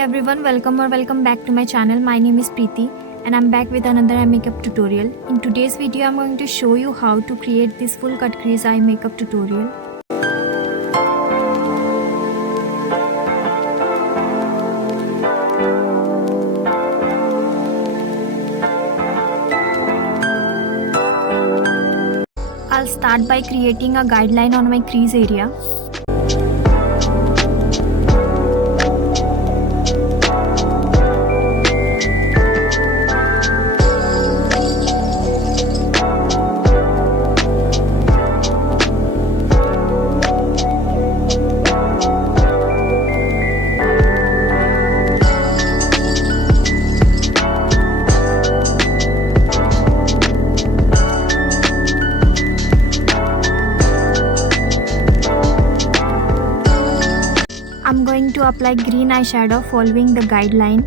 everyone, welcome back to my channel. My name is Preeti and I'm back with another eye makeup tutorial. In today's video I'm going to show you how to create this full cut crease eye makeup tutorial. I'll start by creating a guideline on my crease area. I'm going to apply green eyeshadow following the guideline.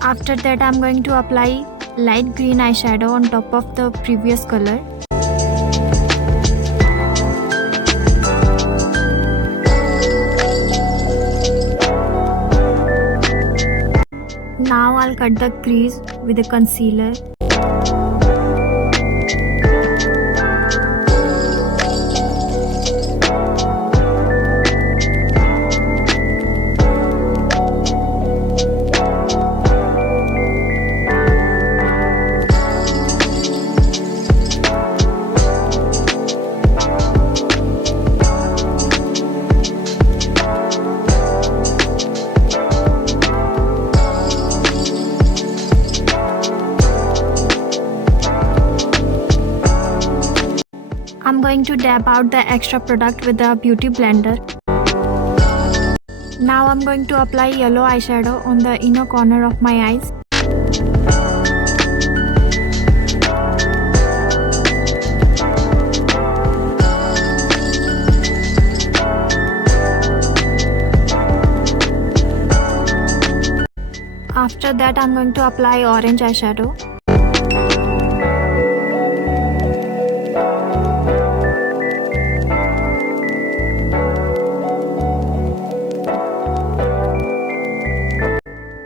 After that, I'm going to apply light green eyeshadow on top of the previous color. Now I'll cut the crease with a concealer. I'm going to dab out the extra product with the beauty blender. Now I'm going to apply yellow eyeshadow on the inner corner of my eyes. After that, I'm going to apply orange eyeshadow.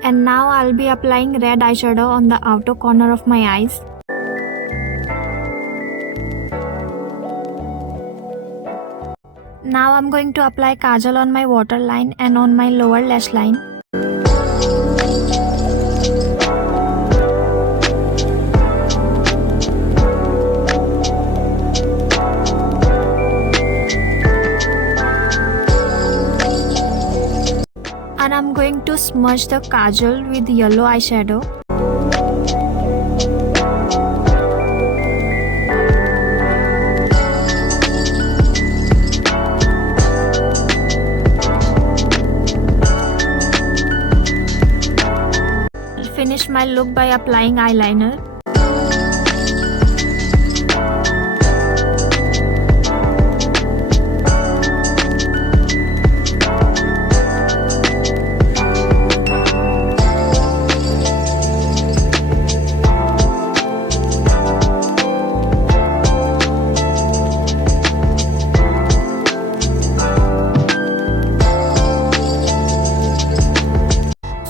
And now I'll be applying red eyeshadow on the outer corner of my eyes. Now I'm going to apply kajal on my waterline and on my lower lash line. And I'm going to smudge the kajal with yellow eyeshadow. I'll finish my look by applying eyeliner.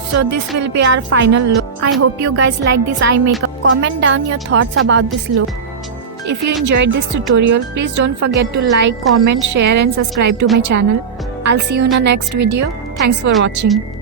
So this will be our final look. I hope you guys like this eye makeup. Comment down your thoughts about this look. If you enjoyed this tutorial, please don't forget to like, comment, share and subscribe to my channel. I'll see you in the next video. Thanks for watching.